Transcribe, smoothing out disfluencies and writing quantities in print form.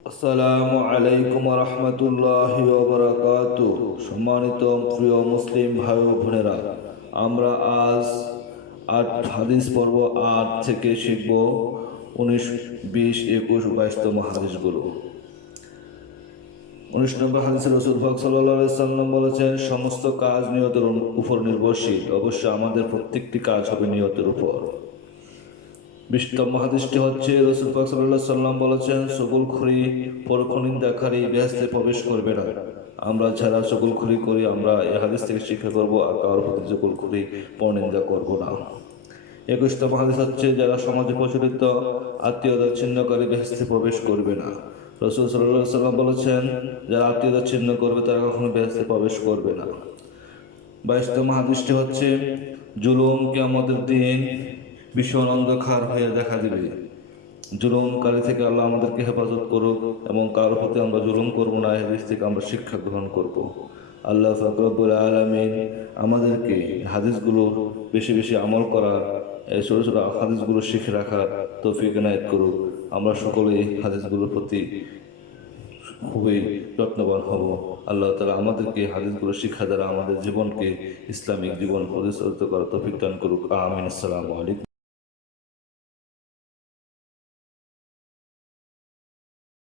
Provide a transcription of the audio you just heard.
আসসালামু আলাইকুম রহমতুল্লাহি ওয়া বারাকাতুহু। সম্মানিত প্রিয় মুসলিম ভাই ও বোনেরা, আমরা আজ হাদিস পর্ব ৮ থেকে শিখব ১৯, ২০, ২১, ২২তম হাদিসগুলো। ১৯ নম্বর হাদিসে রাসূল পাক সাল্লাল্লাহু আলাইহি সাল্লাম বলেছেন, সমস্ত কাজ নিয়তের উপর নির্ভরশীল। অবশ্য আমাদের প্রত্যেকটি কাজ হবে নিয়তের উপর। ২০তম হাদিসটি হচ্ছে, রাসূল পাক সাল্লাল্লাহু আলাইহি সাল্লাম বলেছেন, চগলখড়ি পরনিন্দাকারী বেহেশতে প্রবেশ করবে না। আমরা যারা চগলখড়ি করি, আমরা এই হাদিস থেকে শিক্ষা করব আর কারোর প্রতি চগলখড়ি পরনিন্দা করব না। ২১তম হাদিস হচ্ছে, যারা সমাজে প্রচলিত আত্মীয়তা ছিন্নকারী বেহেশতে প্রবেশ করবে না। রাসূল সাল্লাল্লাহু আলাইহি সাল্লাম বলেছেন, যারা আত্মীয়তা ছিন্ন করবে তারা কখনো বেহেশতে প্রবেশ করবে না। ২২তম হাদিসটি হচ্ছে, জুলুম কিয়ামতের দিন ভীষণ অন্ধকার হয়ে দেখা দিবে। জুলুমকারী থেকে আল্লাহ আমাদেরকে হেফাজত করুক এবং কারোর প্রতি আমরা জুলুম করব না, এই হাদিস থেকে আমরা শিক্ষা গ্রহণ করব। আল্লাহ পাক রব্বুল আলামিন আমাদেরকে হাদিসগুলো বেশি বেশি আমল করার, এই ছোট ছোট হাদিসগুলো শিখে রাখার তৌফিক এনায়েত করুক। আমরা সকলেই হাদিসগুলোর প্রতি খুবই যত্নবান হব। আল্লাহ তাআলা আমাদেরকে হাদিসগুলো শিক্ষা দ্বারা আমাদের জীবনকে ইসলামিক জীবন পরিচালিত করার তৌফিক দান করুক। আমিন। আসসালামু আলাইকুম।